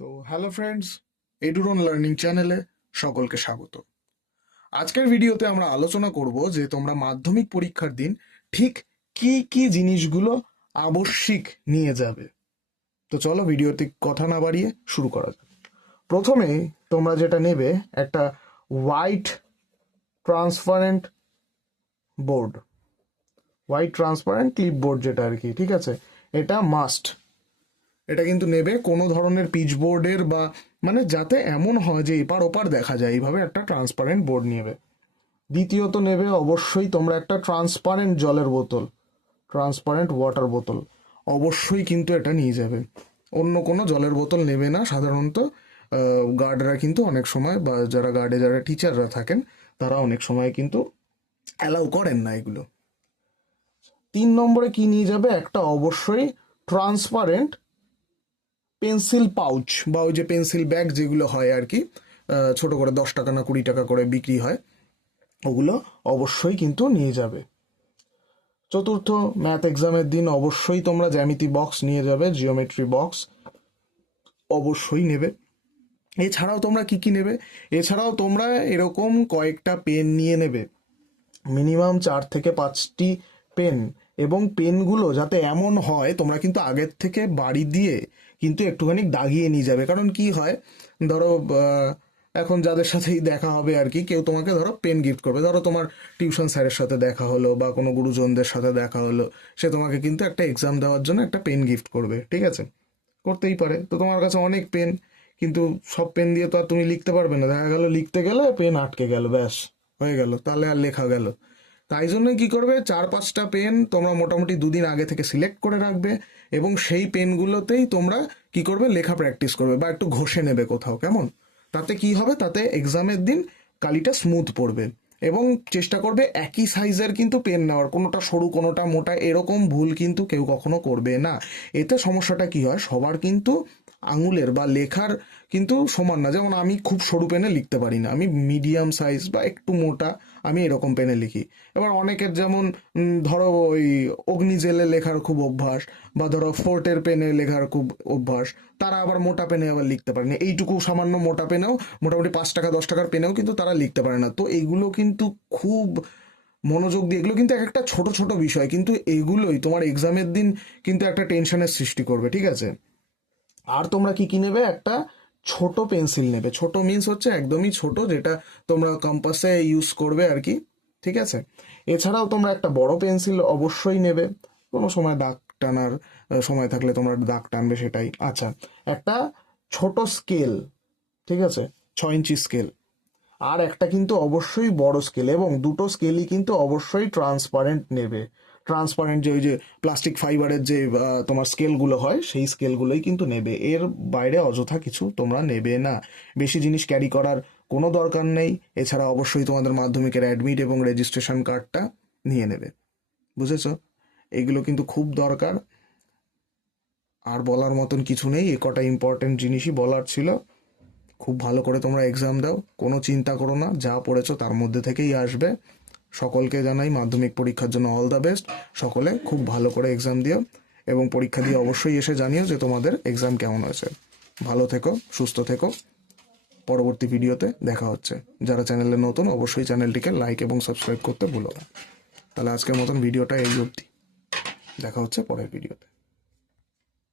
তো hello friends, এডুরন learning চ্যানেলে সকলকে স্বাগত। আজকের ভিডিওতে আমরা আলোচনা করব যে তোমরা মাধ্যমিক পরীক্ষার দিন ঠিক কি কি জিনিসগুলো আবশ্যিক নিয়ে যাবে। তো চলো ভিডিওতে কথা না বাড়িয়ে শুরু করা যাক। প্রথমেই তোমরা যেটা নেবে একটা white transparent board, white transparent clip board যেটা আর কি, ঠিক আছে, এটা মাস্ট। এটা কিন্তু নেবে কোনো ধরনের পিচবোর্ডের বা মানে যাতে এমন হয় যে এপার ওপার দেখা যায়, এইভাবে একটা ট্রান্সপারেন্ট বোর্ড নেবে। দ্বিতীয়ত নেবে অবশ্যই তোমরা একটা ট্রান্সপারেন্ট জলের বোতল, ট্রান্সপারেন্ট ওয়াটার বোতল অবশ্যই কিন্তু এটা নিয়ে যাবে। অন্য কোনো জলের বোতল নেবে না। সাধারণত গার্ডরা কিন্তু অনেক সময়, বা যারা গার্ডে যারা টিচাররা থাকেন তারা অনেক সময় কিন্তু অ্যালাউ করেন না এগুলো। 3 নম্বরে কি নিয়ে যাবে, একটা অবশ্যই ট্রান্সপারেন্ট পেন্সিল পাউচ, বা ওই যে পেন্সিল ব্যাগ যেগুলো হয় আর কি, ছোট করে 10 টাকা না 20 টাকা করে বিক্রি হয়, ওগুলো অবশ্যই কিন্তু নিয়ে যাবে। চতুর্থ, ম্যাথ এক্সামের দিন অবশ্যই তোমরা জ্যামিতি বক্স নিয়ে যাবে, জিওমেট্রি বক্স অবশ্যই নেবে। এছাড়াও তোমরা কি কি নেবে, এছাড়াও তোমরা এরকম কয়েকটা পেন নিয়ে নেবে, মিনিমাম 4 থেকে 5টি পেন। এবং পেনগুলো যাতে এমন হয়, তোমরা কিন্তু আগের থেকে বাড়ি দিয়ে কিন্তু একটুখানি দাগিয়ে নিয়ে যাবে। কারণ কি হয়, ধরো এখন যাদের সাথেই দেখা হবে আর কি, কেউ তোমাকে ধরো পেন গিফট করবে, ধরো তোমার টিউশন স্যারের সাথে দেখা হলো বা কোনো গুরুজনদের সাথে দেখা হলো, সে তোমাকে কিন্তু একটা এক্সাম দেওয়ার জন্য একটা পেন গিফট করবে, ঠিক আছে, করতেই পারে। তো তোমার কাছে অনেক পেন, কিন্তু সব পেন দিয়ে তো আর তুমি লিখতে পারবে না, দেখা গেল লিখতে গেলে পেন আটকে গেল, ব্যাস হয়ে গেল, তাহলে আর লেখা গেল। তাই জন্য কি করবে, 4-5টা পেন তোমরা মোটামুটি 2 দিন আগে থেকে সিলেক্ট করে রাখবে, এবং সেই পেনগুলোতেই তোমরা কি করবে, লেখা প্র্যাকটিস করবে বা একটু ঘষে নেবে কোথাও, কেমন? তাতে কি হবে, তাতে এক্সামের দিন কালিটা স্মুথ পড়বে। এবং চেষ্টা করবে একই সাইজের কিন্তু পেন নেওয়ার, কোনোটা সরু কোনোটা মোটা এরকম ভুল কিন্তু কেউ কখনো করবে না। এতে সমস্যাটা কি হয়, সবার কিন্তু আঙুলের বা লেখার কিন্তু সমান না। যেমন আমি খুব সরু পেনে লিখতে পারি না, আমি মিডিয়াম সাইজ বা একটু মোটা আমি এরকম পেনে লিখি। এবার অনেকের যেমন ধরো ওই অগ্নি জেলে লেখার খুব অভ্যাস, বা ধরো ফোর্টের পেনে লেখার খুব অভ্যাস, তারা আবার মোটা পেনে আবার লিখতে পারে না। এইটুকু সামান্য মোটা পেনেও, মোটামুটি 5 টাকা 10 টাকার পেনেও কিন্তু তারা লিখতে পারে না। তো এইগুলো কিন্তু খুব মনোযোগ দিয়ে, এগুলো কিন্তু এক একটা ছোট ছোট বিষয়, কিন্তু এগুলোই তোমার এক্সামের দিন কিন্তু একটা টেনশনের সৃষ্টি করবে, ঠিক আছে। আর তোমরা কি কি নেবে, একটা ছোট পেন্সিল নেবে। ছোট মিন্স হচ্ছে একদমই ছোট, যেটা তোমরা কম্পাসে ইউজ করবে আর কি, ঠিক আছে। এছাড়াও তোমরা একটা বড় পেন্সিল অবশ্যই নেবে, কোনো সময় দাগ টানার সময় থাকলে তোমরা দাগ টানবে, সেটাই। আচ্ছা, একটা ছোট স্কেল, ঠিক আছে, 6 ইঞ্চি স্কেল। আর একটা কিন্তু অবশ্যই বড় স্কেল, এবং দুটো স্কেলই কিন্তু অবশ্যই ট্রান্সপারেন্ট নেবে। ট্রান্সপারেন্ট যে ওই যে প্লাস্টিক ফাইবারের যে তোমার স্কেলগুলো হয়, সেই স্কেলগুলোই কিন্তু নেবে। এর বাইরে অযথা কিছু তোমরা নেবে না, বেশি জিনিস ক্যারি করার কোনো দরকার নেই। এছাড়া অবশ্যই তোমাদের মাধ্যমিকের অ্যাডমিট এবং রেজিস্ট্রেশন কার্ডটা নিয়ে নেবে, বুঝেছো? এগুলো কিন্তু খুব দরকার। আর বলার মতন কিছু নেই, এ কটা ইম্পর্টেন্ট জিনিসই বলার ছিল। খুব ভালো করে তোমরা এক্সাম দাও, কোনো চিন্তা করো না, যা পড়েছো তার মধ্যে থেকেই আসবে। সকলকে জানাই মাধ্যমিক পরীক্ষার জন্য অল দ্য বেস্ট। সকলে খুব ভালো করে এক্সাম দিও, এবং পরীক্ষা দিয়ে অবশ্যই এসে জানিও যে তোমাদের এক্সাম কেমন হয়েছে। ভালো থেকো, সুস্থ থেকো। পরবর্তী ভিডিওতে দেখা হচ্ছে। যারা চ্যানেলে নতুন অবশ্যই চ্যানেলটিকে লাইক এবং সাবস্ক্রাইব করতে ভুলো না। তাহলে আজকের মতন ভিডিওটা এই অবধি, দেখা হচ্ছে পরের ভিডিওতে।